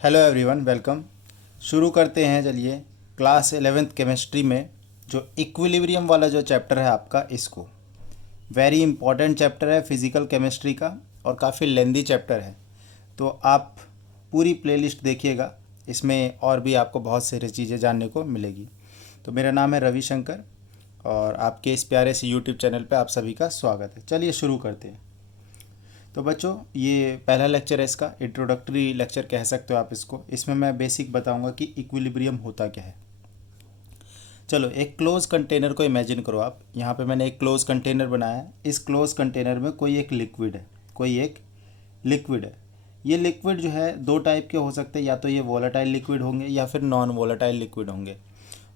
Hello everyone, welcome. शुरू करते हैं। चलिए, क्लास 11th केमिस्ट्री में जो इक्विलिब्रियम वाला जो चैप्टर है आपका, इसको वेरी इंपॉर्टेंट चैप्टर है फिज़िकल केमिस्ट्री का और काफ़ी लेंदी चैप्टर है। तो आप पूरी प्लेलिस्ट देखिएगा, इसमें और भी आपको बहुत सारी चीज़ें जानने को मिलेगी। तो मेरा नाम है रविशंकर और आपके इस प्यारे से यूट्यूब चैनल पे आप सभी का स्वागत है। चलिए शुरू करते हैं। तो बच्चों, ये पहला लेक्चर है, इसका इंट्रोडक्टरी लेक्चर कह सकते हो आप इसको। इसमें मैं बेसिक बताऊंगा कि इक्विलिब्रियम होता क्या है। चलो, एक क्लोज कंटेनर को इमेजिन करो आप। यहाँ पे मैंने एक क्लोज कंटेनर बनाया है। इस क्लोज कंटेनर में कोई एक लिक्विड है। ये लिक्विड जो है दो टाइप के हो सकते हैं, या तो ये वोलेटाइल लिक्विड होंगे या फिर नॉन वोलेटाइल लिक्विड होंगे।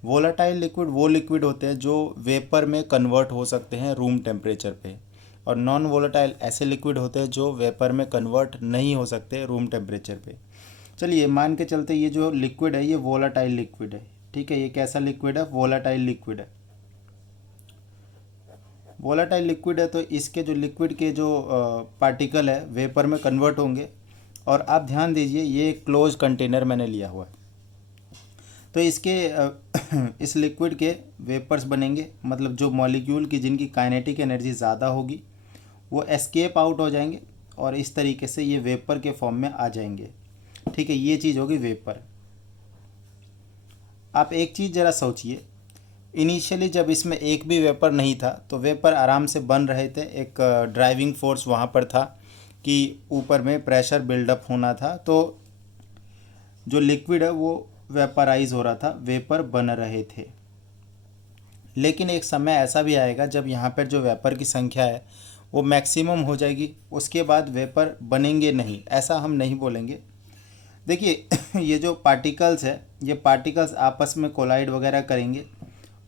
वोलेटाइल लिक्विड वो लिक्विड होते हैं जो वेपर में कन्वर्ट हो सकते हैं रूम टेम्परेचर पे, और नॉन वोलेटाइल ऐसे लिक्विड होते हैं जो वेपर में कन्वर्ट नहीं हो सकते रूम टेम्परेचर पे। चलिए मान के चलते ये जो लिक्विड है ये वोलेटाइल लिक्विड है। ठीक है, ये कैसा लिक्विड है? वोलेटाइल लिक्विड है। वोलेटाइल लिक्विड है तो इसके जो लिक्विड के जो पार्टिकल है वेपर में कन्वर्ट होंगे। और आप ध्यान दीजिए, ये क्लोज कंटेनर मैंने लिया हुआ है। तो इसके इस लिक्विड के वेपर्स बनेंगे, मतलब जो मॉलिक्यूल की जिनकी काइनेटिक एनर्जी ज़्यादा होगी वो एस्केप आउट हो जाएंगे और इस तरीके से ये वेपर के फॉर्म में आ जाएंगे। ठीक है, ये चीज़ होगी वेपर। आप एक चीज़ ज़रा सोचिए, इनिशियली जब इसमें एक भी वेपर नहीं था तो वेपर आराम से बन रहे थे। एक ड्राइविंग फोर्स वहाँ पर था कि ऊपर में प्रेशर बिल्डअप होना था, तो जो लिक्विड है वो वेपराइज हो रहा था, वेपर बन रहे थे। लेकिन एक समय ऐसा भी आएगा जब यहाँ पर जो वेपर की संख्या है वो मैक्सिमम हो जाएगी, उसके बाद वेपर बनेंगे नहीं, ऐसा हम नहीं बोलेंगे। देखिए ये जो पार्टिकल्स है, ये पार्टिकल्स आपस में कोलाइड वगैरह करेंगे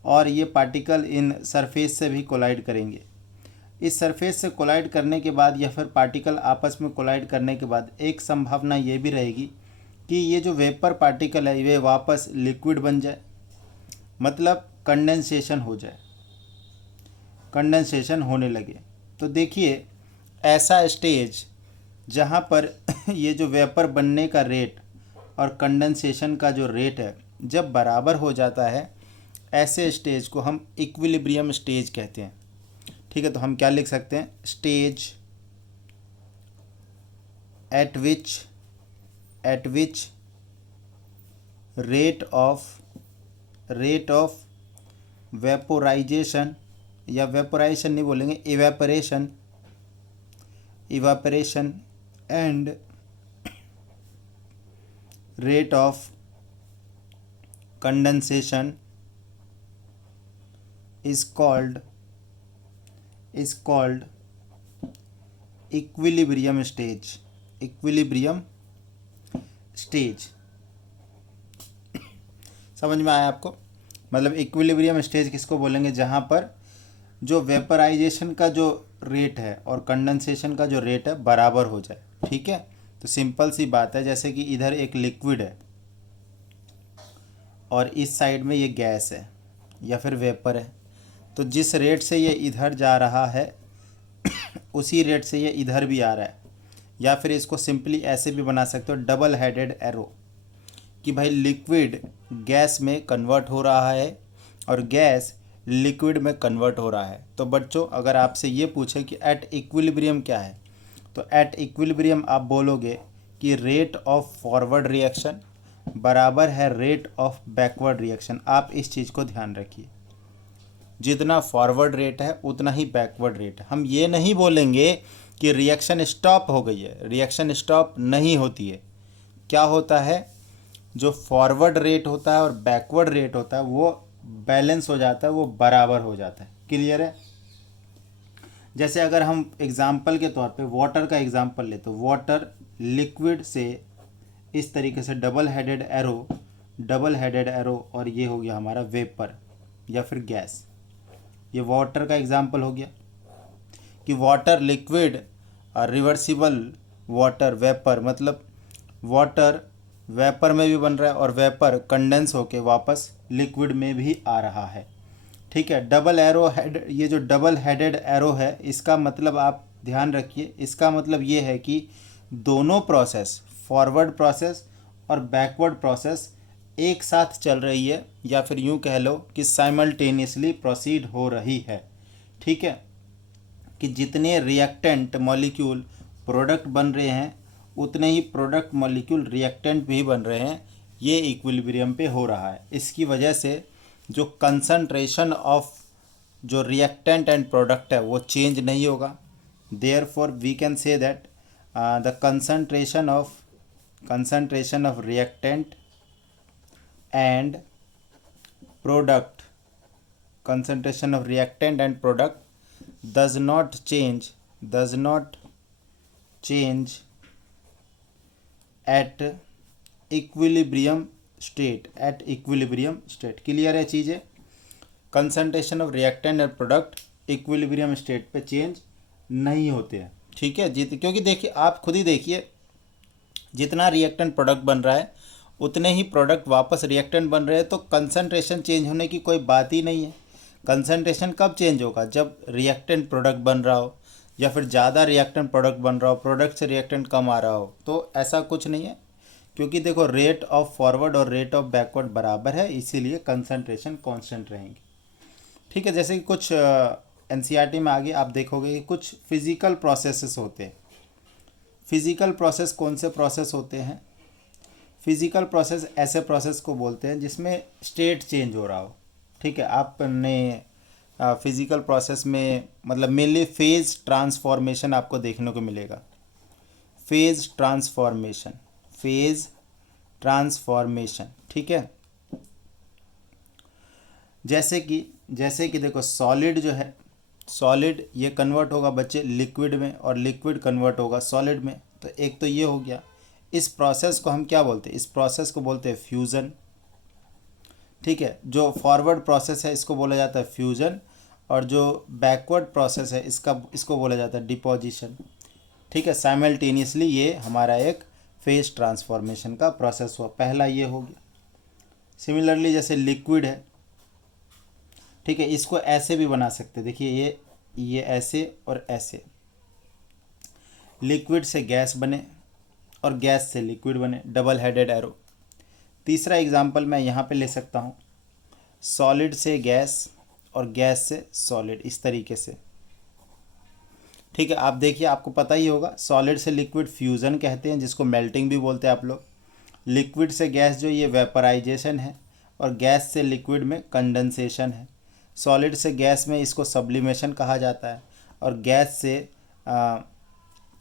और ये पार्टिकल इन सरफेस से भी कोलाइड करेंगे। इस सरफेस से कोलाइड करने के बाद या फिर पार्टिकल आपस में कोलाइड करने के बाद एक संभावना ये भी रहेगी कि ये जो वेपर पार्टिकल है ये वापस लिक्विड बन जाए, मतलब कंडेंसेशन हो जाए, कंडेंसेशन होने लगे। तो देखिए, ऐसा स्टेज जहाँ पर ये जो वेपर बनने का रेट और कंडेंसेशन का जो रेट है जब बराबर हो जाता है, ऐसे स्टेज को हम इक्विलिब्रियम स्टेज कहते हैं। ठीक है, तो हम क्या लिख सकते हैं? Stage eight which rate of vaporisation, या वेपोराइजेशन नहीं बोलेंगे, evaporation and rate of condensation is called equilibrium stage। समझ में आया आपको? मतलब इक्विलिब्रियम स्टेज किसको बोलेंगे? जहाँ पर जो वेपराइजेशन का जो रेट है और कंडेंसेशन का जो रेट है बराबर हो जाए। ठीक है, तो सिंपल सी बात है, जैसे कि इधर एक लिक्विड है और इस साइड में ये गैस है या फिर वेपर है, तो जिस रेट से ये इधर जा रहा है उसी रेट से ये इधर भी आ रहा है। या फिर इसको सिंपली ऐसे भी बना सकते हो, डबल हेडेड एरो, कि भाई लिक्विड गैस में कन्वर्ट हो रहा है और गैस लिक्विड में कन्वर्ट हो रहा है। तो बच्चों, अगर आपसे ये पूछे कि एट इक्विलिब्रियम क्या है, तो एट इक्विलिब्रियम आप बोलोगे कि रेट ऑफ फॉरवर्ड रिएक्शन बराबर है रेट ऑफ बैकवर्ड रिएक्शन। आप इस चीज़ को ध्यान रखिए, जितना फॉरवर्ड रेट है उतना ही बैकवर्ड रेट है। हम ये नहीं बोलेंगे कि रिएक्शन स्टॉप हो गई है, रिएक्शन स्टॉप नहीं होती है। क्या होता है, जो फॉरवर्ड रेट होता है और बैकवर्ड रेट होता है वो बैलेंस हो जाता है, वो बराबर हो जाता है। क्लियर है? जैसे अगर हम एग्जाम्पल के तौर पे वाटर का एग्जाम्पल ले, तो वाटर लिक्विड से इस तरीके से डबल हेडेड एरो और ये हो गया हमारा वेपर या फिर गैस। ये वाटर का एग्जाम्पल हो गया कि वाटर लिक्विड और रिवर्सिबल वाटर वेपर, मतलब वाटर वेपर में भी बन रहा है और वेपर कंडेंस होके वापस लिक्विड में भी आ रहा है। ठीक है, डबल एरो हेड, ये जो डबल हेडेड एरो है इसका मतलब आप ध्यान रखिए, इसका मतलब ये है कि दोनों प्रोसेस, फॉरवर्ड प्रोसेस और बैकवर्ड प्रोसेस एक साथ चल रही है, या फिर यूँ कह लो कि साइमल्टेनियसली प्रोसीड हो रही है। ठीक है, कि जितने रिएक्टेंट मॉलिक्यूल प्रोडक्ट बन रहे हैं उतने ही प्रोडक्ट मॉलिक्यूल रिएक्टेंट भी बन रहे हैं, ये इक्विलिब्रियम पे हो रहा है। इसकी वजह से जो कंसंट्रेशन ऑफ जो रिएक्टेंट एंड प्रोडक्ट है वो चेंज नहीं होगा। Therefore we can say that the concentration of reactant and product concentration of reactant and product does not change at equilibrium state clear है चीज़ें। Concentration of reactant and product equilibrium state पे change नहीं होते हैं। ठीक है, क्योंकि देखिए आप खुद ही देखिए, जितना रिएक्टेंट प्रोडक्ट बन रहा है उतने ही प्रोडक्ट वापस रिएक्टेंट बन रहे हैं, तो कंसंट्रेशन चेंज होने की कोई बात ही नहीं है। कंसंट्रेशन कब चेंज होगा? जब रिएक्टेंट प्रोडक्ट बन रहा हो, या फिर ज़्यादा रिएक्टेंट प्रोडक्ट बन रहा हो, प्रोडक्ट से रिएक्टेंट कम आ रहा हो। तो ऐसा कुछ नहीं है, क्योंकि देखो रेट ऑफ फॉरवर्ड और रेट ऑफ बैकवर्ड बराबर है, इसीलिए कंसंट्रेशन कांस्टेंट रहेंगे। ठीक है, जैसे कि कुछ एनसीईआरटी में आगे आप देखोगे कि कुछ फिजिकल प्रोसेसेस होते हैं। फिजिकल प्रोसेस कौन से प्रोसेस होते हैं? फिजिकल प्रोसेस ऐसे प्रोसेस को बोलते हैं जिसमें स्टेट चेंज हो रहा हो। ठीक है, आपने फिजिकल प्रोसेस में मतलब मेनली फेज ट्रांसफॉर्मेशन आपको देखने को मिलेगा। Phase transformation. ठीक है, जैसे कि देखो सॉलिड जो है, सॉलिड ये कन्वर्ट होगा बच्चे लिक्विड में, और लिक्विड कन्वर्ट होगा सॉलिड में। तो एक तो ये हो गया। इस प्रोसेस को हम क्या बोलते हैं? इस प्रोसेस को बोलते हैं फ्यूज़न। ठीक है, जो फॉरवर्ड प्रोसेस है इसको बोला जाता है फ्यूज़न, और जो बैकवर्ड प्रोसेस है इसको बोला जाता है डिपोजिशन। ठीक है, साइमल्टेनियसली ये हमारा एक फेज ट्रांसफॉर्मेशन का प्रोसेस हुआ। पहला ये हो गया। सिमिलरली जैसे लिक्विड है, ठीक है, इसको ऐसे भी बना सकते हैं। देखिए ये ऐसे और ऐसे, लिक्विड से गैस बने और गैस से लिक्विड बने, डबल हेडेड एरो। तीसरा एग्जांपल मैं यहाँ पे ले सकता हूँ, सॉलिड से गैस और गैस से सॉलिड, इस तरीके से। ठीक है, आप देखिए आपको पता ही होगा, सॉलिड से लिक्विड फ्यूज़न कहते हैं, जिसको मेल्टिंग भी बोलते हैं आप लोग। लिक्विड से गैस जो ये वेपराइजेशन है, और गैस से लिक्विड में कंडेंसेशन है। सॉलिड से गैस में इसको सब्लिमेशन कहा जाता है, और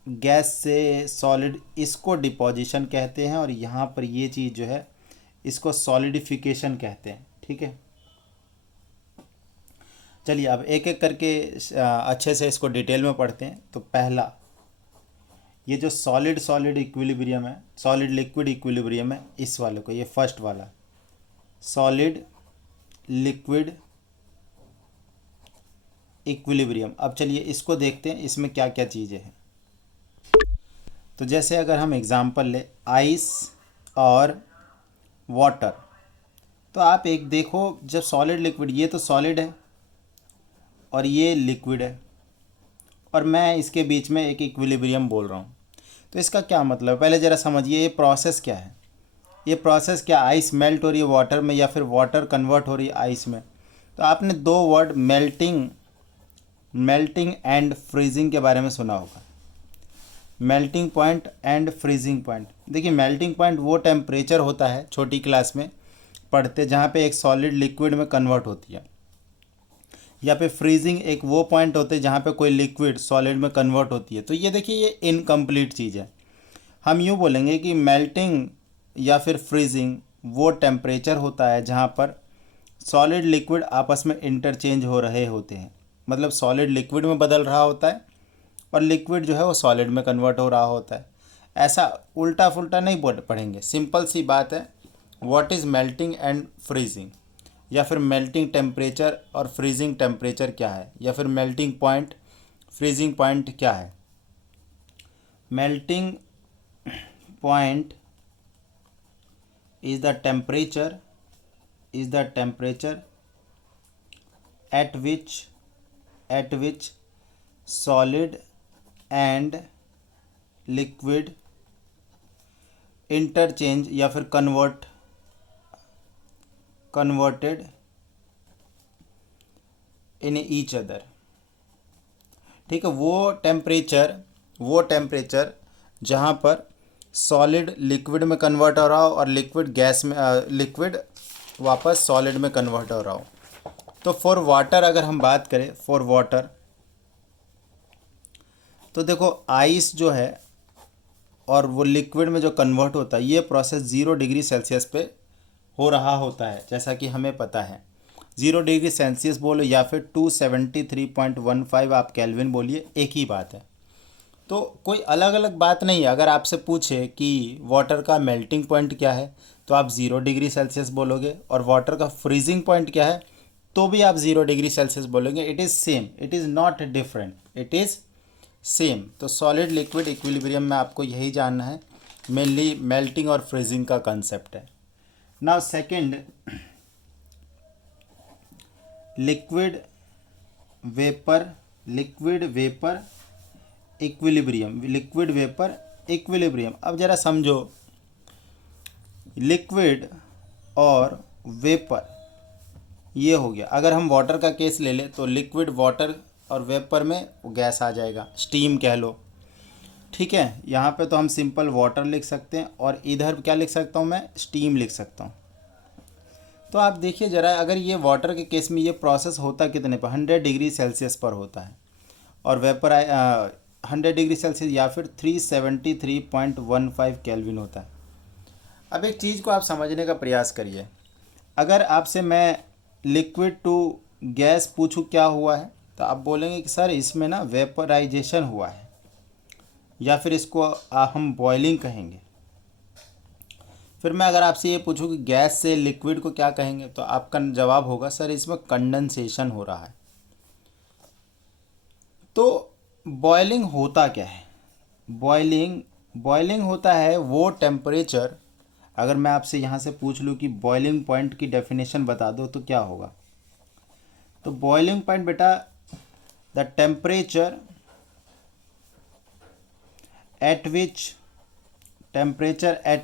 गैस से सॉलिड इसको डिपोजिशन कहते हैं, और यहाँ पर ये चीज़ जो है इसको सॉलिडिफिकेशन कहते हैं। ठीक है, चलिए अब एक एक करके अच्छे से इसको डिटेल में पढ़ते हैं। तो पहला, ये जो सॉलिड सॉलिड इक्विलिब्रियम है, सॉलिड लिक्विड इक्विलिब्रियम है, इस वाले को, ये फर्स्ट वाला सॉलिड लिक्विड इक्विलिब्रियम। अब चलिए इसको देखते हैं, इसमें क्या क्या चीज़ें हैं। तो जैसे अगर हम एग्जांपल ले आइस और वाटर, तो आप एक देखो, जब सॉलिड लिक्विड, ये तो सॉलिड है और ये लिक्विड है, और मैं इसके बीच में एक इक्विलिब्रियम बोल रहा हूँ। तो इसका क्या मतलब है? पहले ज़रा समझिए ये प्रोसेस क्या है। ये प्रोसेस क्या, आइस मेल्ट हो रही है वाटर में, या फिर वाटर कन्वर्ट हो रही है आइस में। तो आपने दो वर्ड मेल्टिंग एंड फ्रीजिंग के बारे में सुना होगा। Melting point and freezing point. देखिए मेल्टिंग पॉइंट वो टेम्परेचर होता है, छोटी क्लास में पढ़ते, जहाँ पे एक सॉलिड लिक्विड में कन्वर्ट होती है। या फिर फ्रीजिंग एक वो पॉइंट होते हैं जहाँ पे कोई लिक्विड सॉलिड में कन्वर्ट होती है। तो ये देखिए ये इनकम्प्लीट चीज़ है। हम यूँ बोलेंगे कि मेल्टिंग या फिर फ्रीजिंग वो टेम्परेचर होता है जहाँ पर सॉलिड लिक्विड आपस में इंटरचेंज हो रहे होते हैं। मतलब सॉलिड लिक्विड में बदल रहा होता है, और लिक्विड जो है वो सॉलिड में कन्वर्ट हो रहा होता है। ऐसा उल्टा फुल्टा नहीं पढ़ेंगे, सिंपल सी बात है। What is melting and freezing, या फिर मेल्टिंग टेम्परेचर और फ्रीजिंग टेम्परेचर क्या है, या फिर मेल्टिंग पॉइंट फ्रीजिंग पॉइंट क्या है। Melting point is the temperature at which solid and liquid interchange या फिर कन्वर्टेड इन ईच अदर। ठीक है, वो टेम्परेचर जहाँ पर सॉलिड लिक्विड में कन्वर्ट हो रहा हो और लिक्विड गैस में, लिक्विड वापस सॉलिड में कन्वर्ट हो रहा हो। तो फॉर वाटर अगर हम बात करें, फॉर वाटर, तो देखो आइस जो है और वो लिक्विड में जो कन्वर्ट होता है, ये प्रोसेस 0 डिग्री सेल्सियस पे हो रहा होता है, जैसा कि हमें पता है। 0 डिग्री सेल्सियस बोलो या फिर 273.15 आप केल्विन बोलिए, एक ही बात है। तो कोई अलग अलग बात नहीं है। अगर आपसे पूछे कि वाटर का मेल्टिंग पॉइंट क्या है, तो आप 0 डिग्री सेल्सियस बोलोगे, और वाटर का फ्रीजिंग पॉइंट क्या है, तो भी आप 0 डिग्री सेल्सियस बोलोगे। It is same, it is not different, it is same. तो सॉलिड लिक्विड इक्विलिब्रियम में आपको यही जानना है, मेनली मेल्टिंग और फ्रीजिंग का कंसेप्ट है। Now second, liquid vapour equilibrium, liquid vapour equilibrium. अब ज़रा समझो, लिक्विड और वेपर ये हो गया। अगर हम वाटर का केस ले लें तो लिक्विड वाटर और वेपर में गैस आ जाएगा, स्टीम कह लो। ठीक है, यहाँ पे तो हम सिंपल वाटर लिख सकते हैं और इधर क्या लिख सकता हूँ मैं, स्टीम लिख सकता हूँ। तो आप देखिए ज़रा, अगर ये वाटर के केस में ये प्रोसेस होता कितने पर, 100 डिग्री सेल्सियस पर होता है, और वेपर 100 डिग्री सेल्सियस या फिर 373.15 केल्विन होता है। अब एक चीज़ को आप समझने का प्रयास करिए। अगर आपसे मैं लिक्विड टू गैस पूछूं क्या हुआ है, तो आप बोलेंगे कि सर इसमें ना वेपराइजेशन हुआ है, या फिर इसको हम बॉइलिंग कहेंगे। फिर मैं अगर आपसे ये पूछूं कि गैस से लिक्विड को क्या कहेंगे, तो आपका जवाब होगा सर इसमें कंडेंसेशन हो रहा है। तो बॉइलिंग होता क्या है, बॉइलिंग होता है वो टेम्परेचर। अगर मैं आपसे यहाँ से पूछ लूँ कि बॉइलिंग पॉइंट की डेफिनेशन बता दो, तो क्या होगा। तो बॉइलिंग पॉइंट बेटा, the temperature at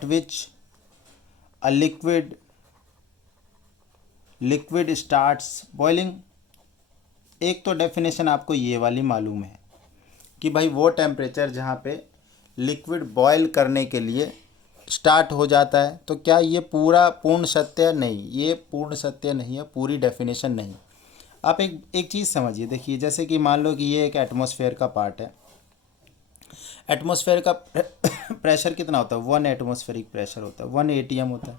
which a liquid starts boiling. एक तो डेफिनेशन आपको ये वाली मालूम है कि भाई वो टेम्परेचर जहाँ पे लिक्विड बॉयल करने के लिए स्टार्ट हो जाता है। तो क्या ये पूर्ण सत्य नहीं, ये पूर्ण सत्य नहीं है, पूरी डेफिनेशन नहीं। आप एक चीज़ समझिए, देखिए जैसे कि मान लो कि ये एक एटमॉस्फेयर का पार्ट है। एटमॉस्फेयर का प्रेशर कितना होता है, 1 एटमॉस्फेरिक प्रेशर होता है, 1 ATM होता है।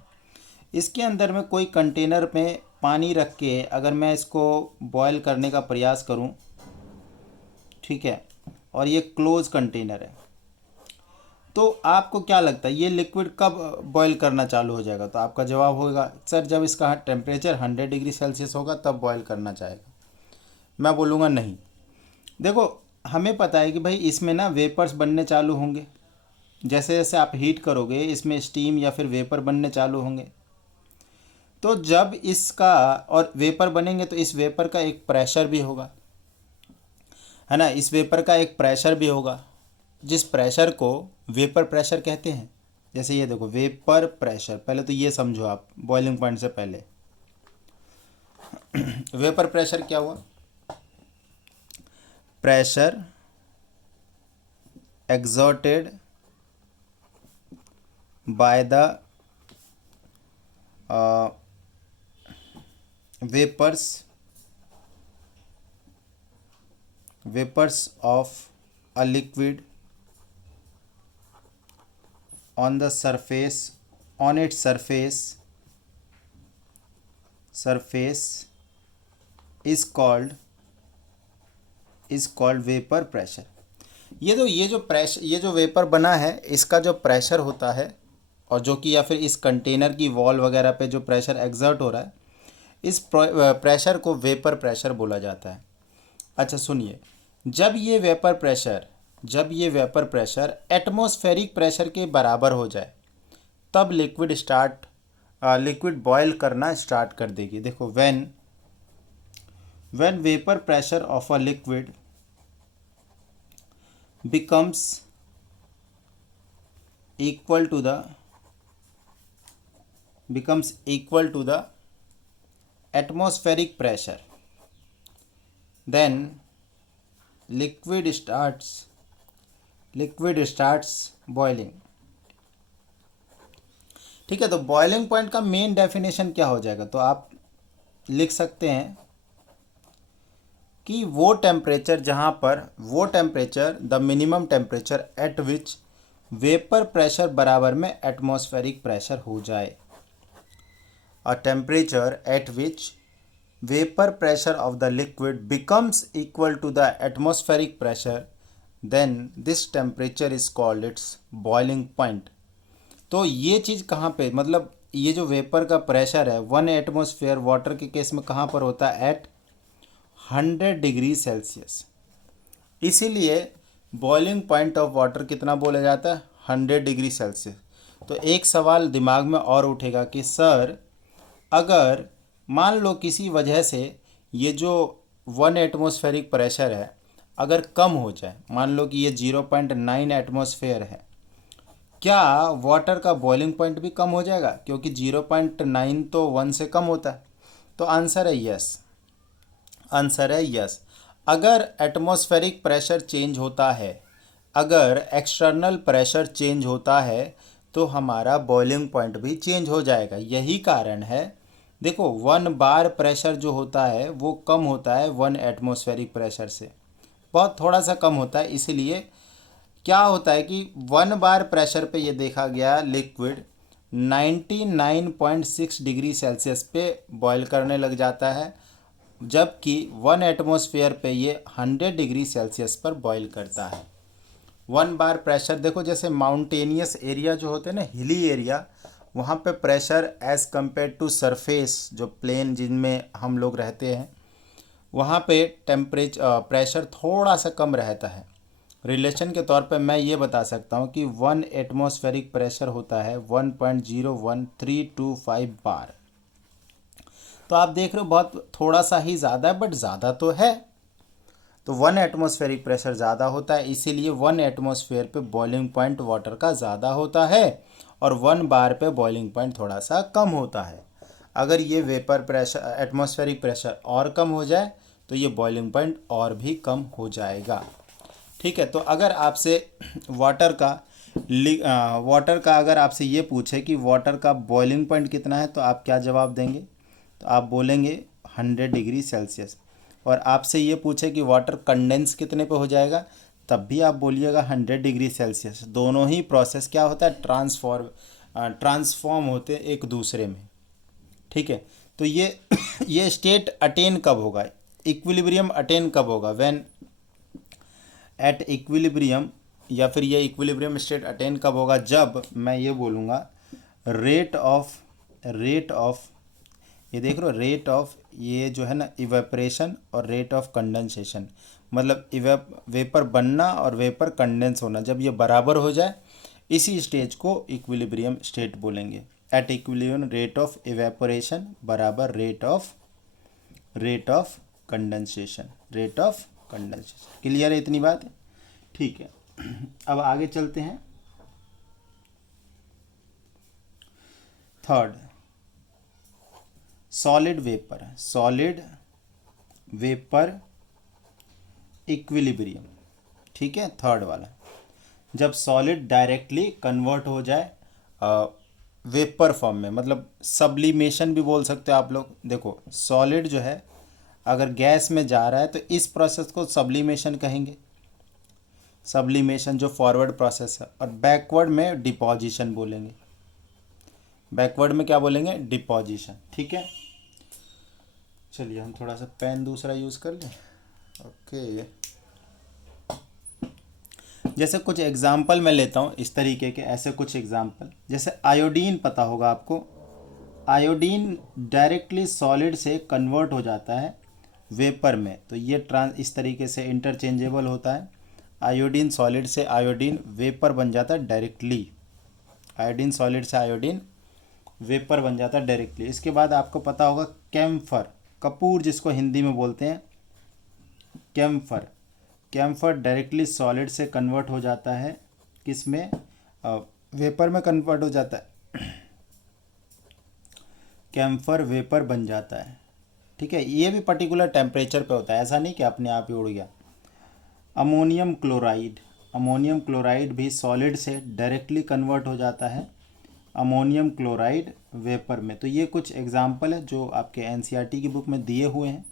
इसके अंदर में कोई कंटेनर में पानी रख के अगर मैं इसको बॉयल करने का प्रयास करूं, ठीक है, और ये क्लोज कंटेनर है, तो आपको क्या लगता है ये लिक्विड कब बॉयल करना चालू हो जाएगा। तो आपका जवाब होगा सर जब इसका टेम्परेचर 100 डिग्री सेल्सियस होगा तब बॉयल करना चाहेगा। मैं बोलूँगा नहीं। देखो हमें पता है कि भाई इसमें ना वेपर्स बनने चालू होंगे, जैसे जैसे आप हीट करोगे इसमें स्टीम या फिर वेपर बनने चालू होंगे। तो जब इसका और वेपर बनेंगे तो इस वेपर का एक प्रेशर भी होगा, है ना, इस वेपर का एक प्रेशर भी होगा, जिस प्रेशर को वेपर प्रेशर कहते हैं। जैसे ये देखो वेपर प्रेशर, पहले तो ये समझो आप बॉइलिंग पॉइंट से पहले वेपर प्रेशर क्या हुआ, pressure exerted by the vapors of a liquid on the surface, on its surface is called vapor pressure। ये जो वेपर बना है इसका जो प्रेशर होता है, और जो कि या फिर इस कंटेनर की वॉल वगैरह पे जो प्रेशर एग्जर्ट हो रहा है, इस प्रेशर को वेपर प्रेशर बोला जाता है। अच्छा सुनिए, जब ये वेपर प्रेशर एटमॉस्फेरिक प्रेशर के बराबर हो जाए तब लिक्विड बॉयल करना स्टार्ट कर देगी। देखो when vapour pressure of a liquid becomes equal to the becomes equal to the atmospheric pressure, then liquid starts boiling. ठीक है, तो बॉइलिंग पॉइंट का मेन डेफिनेशन क्या हो जाएगा, तो आप लिख सकते हैं कि वो टेम्परेचर जहाँ पर the minimum temperature at which vapour pressure बराबर में एटमॉस्फेरिक प्रेशर हो जाए. A temperature at which vapour pressure of the liquid becomes equal to the atmospheric pressure, then this temperature is called its boiling point. तो ये चीज़ कहाँ पे, मतलब ये जो वेपर का प्रेशर है 1 एटमॉस्फेयर वाटर के केस में कहाँ पर होता है, एट 100 डिग्री सेल्सियस. इसीलिए बॉइलिंग पॉइंट ऑफ वाटर कितना बोला जाता है, 100 डिग्री सेल्सियस. तो एक सवाल दिमाग में और उठेगा कि सर अगर मान लो किसी वजह से ये जो 1 एटमॉस्फेरिक प्रेशर है अगर कम हो जाए, मान लो कि ये 0.9 एटमॉस्फेयर है, क्या वाटर का बॉइलिंग पॉइंट भी कम हो जाएगा, क्योंकि 0.9 तो 1 से कम होता है. तो आंसर है यस. अगर एटमॉस्फेरिक प्रेशर चेंज होता है, अगर एक्सटर्नल प्रेशर चेंज होता है, तो हमारा बॉइलिंग पॉइंट भी चेंज हो जाएगा. यही कारण है, देखो 1 बार प्रेशर जो होता है वो कम होता है 1 एटमॉस्फेरिक प्रेशर से, बहुत थोड़ा सा कम होता है. इसीलिए क्या होता है कि 1 बार प्रेशर पे ये देखा गया लिक्विड 99.6 डिग्री सेल्सियस पे बॉयल करने लग जाता है, जबकि 1 एटमॉस्फेयर पे ये 100 डिग्री सेल्सियस पर बॉयल करता है. 1 बार प्रेशर देखो, जैसे माउंटेनियस एरिया जो होते हैं ना, हिली एरिया, वहाँ पे pressure as compare to surface जो प्लेन जिनमें हम लोग रहते हैं, वहाँ पे प्रेशर थोड़ा सा कम रहता है. रिलेशन के तौर पे मैं ये बता सकता हूँ कि 1 एटमॉस्फेरिक प्रेशर होता है 1.01325 बार. तो आप देख रहे हो बहुत थोड़ा सा ही ज़्यादा है, बट ज़्यादा तो है. तो 1 एटमॉस्फेरिक प्रेशर ज़्यादा होता है, इसीलिए 1 एटमॉस्फेयर पे बॉइलिंग पॉइंट वाटर का ज़्यादा होता है और 1 बार पे बॉइलिंग पॉइंट थोड़ा सा कम होता है. अगर ये वेपर प्रेशर एटमॉस्फेरिक प्रेशर और कम हो जाए तो ये बॉइलिंग पॉइंट और भी कम हो जाएगा. ठीक है, तो अगर आपसे वाटर का अगर आपसे ये पूछे कि वाटर का बॉइलिंग पॉइंट कितना है, तो आप क्या जवाब देंगे, तो आप बोलेंगे 100 डिग्री सेल्सियस. और आपसे ये पूछे कि वाटर कंडेंस कितने पे हो जाएगा, तब भी आप बोलिएगा 100 डिग्री सेल्सियस. दोनों ही प्रोसेस क्या होता है, ट्रांसफॉर्म होते एक दूसरे में. ठीक है, तो ये स्टेट अटेन कब होगा, इक्विलिब्रियम अटेन कब होगा, व्हेन एट इक्विलिब्रियम, या फिर ये इक्विलिब्रियम स्टेट अटेन कब होगा, जब मैं ये बोलूँगा रेट ऑफ ये देख रहे हो, रेट ऑफ ये जो है ना इवेपरेशन और रेट ऑफ कंडेंसेशन, मतलब वेपर बनना और वेपर कंडेंस होना, जब ये बराबर हो जाए इसी स्टेज को इक्विलिब्रियम स्टेट बोलेंगे. At equilibrium rate of evaporation बराबर रेट ऑफ कंडेंसेशन. क्लियर है इतनी बात है. ठीक है, अब आगे चलते हैं. Third, solid vapour equilibrium. ठीक है, थर्ड वाला, जब सॉलिड डायरेक्टली कन्वर्ट हो जाए वेपर फॉर्म में, मतलब सब्लिमेशन भी बोल सकते हो आप लोग. देखो सॉलिड जो है अगर गैस में जा रहा है तो इस प्रोसेस को सब्लिमेशन कहेंगे. सब्लिमेशन जो फॉरवर्ड प्रोसेस है, और बैकवर्ड में डिपोजिशन बोलेंगे. बैकवर्ड में क्या बोलेंगे, डिपोजिशन. ठीक है, चलिए हम थोड़ा सा पेन दूसरा यूज़ कर लें. ओके, जैसे कुछ एग्जाम्पल मैं लेता हूँ इस तरीके के, ऐसे कुछ एग्जाम्पल, जैसे आयोडीन पता होगा आपको. आयोडीन डायरेक्टली सॉलिड से कन्वर्ट हो जाता है वेपर में, तो ये इस तरीके से इंटरचेंजेबल होता है. आयोडीन सॉलिड से आयोडीन वेपर बन जाता है डायरेक्टली. आयोडीन सॉलिड से आयोडीन वेपर बन जाता है डायरेक्टली. इसके बाद आपको पता होगा कैम्फर, कपूर जिसको हिंदी में बोलते हैं, कैम्फर डायरेक्टली सॉलिड से कन्वर्ट हो जाता है, किस में, वेपर में कन्वर्ट हो जाता है. कैम्फर वेपर बन जाता है। ठीक है, ये भी पर्टिकुलर टेम्परेचर पे होता है, ऐसा नहीं कि अपने आप ही उड़ गया। अमोनियम क्लोराइड, अमोनियम क्लोराइड भी सॉलिड से डायरेक्टली कन्वर्ट हो जाता है अमोनियम क्लोराइड वेपर में। तो ये कुछ एग्जाम्पल है जो आपके एनसीईआरटी की बुक में दिए हुए हैं,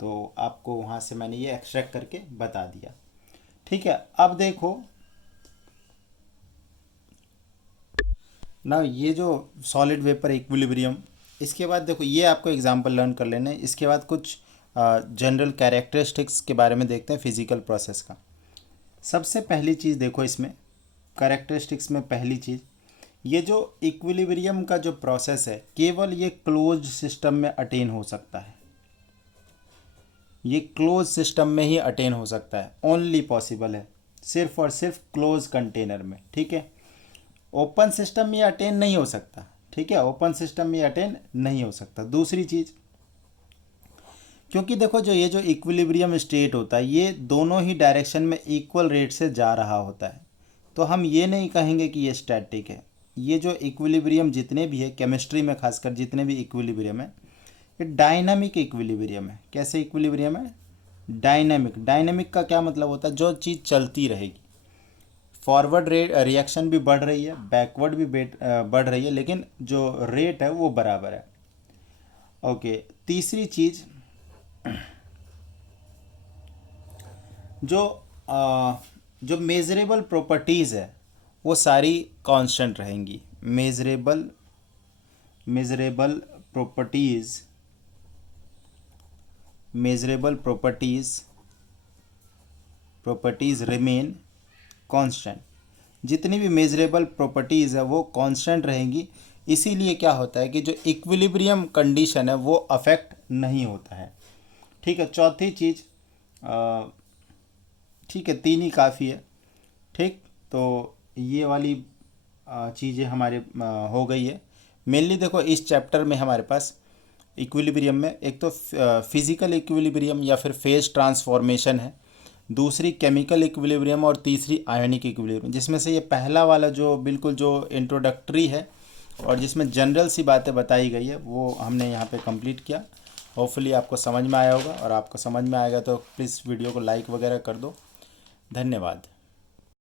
तो आपको वहाँ से मैंने ये एक्सट्रैक्ट करके बता दिया। ठीक है, अब देखो ना, ये जो सॉलिड वेपर इक्विलिब्रियम, इसके बाद देखो ये आपको एग्जांपल लर्न कर लेना है। इसके बाद कुछ जनरल कैरेक्टरिस्टिक्स के बारे में देखते हैं फिजिकल प्रोसेस का। सबसे पहली चीज़ देखो इसमें कैरेक्टरिस्टिक्स में पहली चीज़, ये जो इक्विलिब्रियम का जो प्रोसेस है केवल ये क्लोज सिस्टम में अटेन हो सकता है। ये क्लोज सिस्टम में ही अटेन हो सकता है, ओनली पॉसिबल है सिर्फ और सिर्फ क्लोज कंटेनर में। ठीक है, ओपन सिस्टम में अटेन नहीं हो सकता। ठीक है, ओपन सिस्टम में अटेन नहीं हो सकता। दूसरी चीज़, क्योंकि देखो जो ये जो इक्विलिब्रियम स्टेट होता है ये दोनों ही डायरेक्शन में इक्वल रेट से जा रहा होता है, तो हम ये नहीं कहेंगे कि ये स्टैटिक है। ये जो इक्विलिब्रियम जितने भी है केमिस्ट्री में, खासकर जितने भी इक्विलिब्रियम है, ये डायनामिक इक्विलिब्रियम है। कैसे इक्विलिब्रियम है? डायनामिक। डायनामिक का क्या मतलब होता है? जो चीज़ चलती रहेगी, फॉरवर्ड रेट रिएक्शन भी बढ़ रही है, बैकवर्ड भी बढ़ रही है, लेकिन जो रेट है वो बराबर है। ओके, तीसरी चीज़, जो जो मेजरेबल प्रॉपर्टीज़ है वो सारी कांस्टेंट रहेंगी। Measurable properties, properties remain constant. जितनी भी मेजरेबल प्रॉपर्टीज़ है वो कांस्टेंट रहेंगी। इसीलिए क्या होता है कि जो इक्विलिब्रियम कंडीशन है वो अफेक्ट नहीं होता है। ठीक है, चौथी चीज़, ठीक है तीन ही काफ़ी है। ठीक, तो ये वाली चीज़ें हमारे हो गई है। मेनली देखो इस चैप्टर में हमारे पास इक्विलिब्रियम में एक तो फिज़िकल इक्विलिब्रियम या फिर फेज ट्रांसफॉर्मेशन है, दूसरी केमिकल इक्विलिब्रियम और तीसरी आयनिक इक्विलिब्रियम। जिसमें से ये पहला वाला जो बिल्कुल जो इंट्रोडक्टरी है और जिसमें जनरल सी बातें बताई गई है वो हमने यहाँ पे कंप्लीट किया। होपफुली आपको समझ में आया होगा, और आपको समझ में आएगा तो प्लीज़ वीडियो को लाइक वगैरह कर दो। धन्यवाद।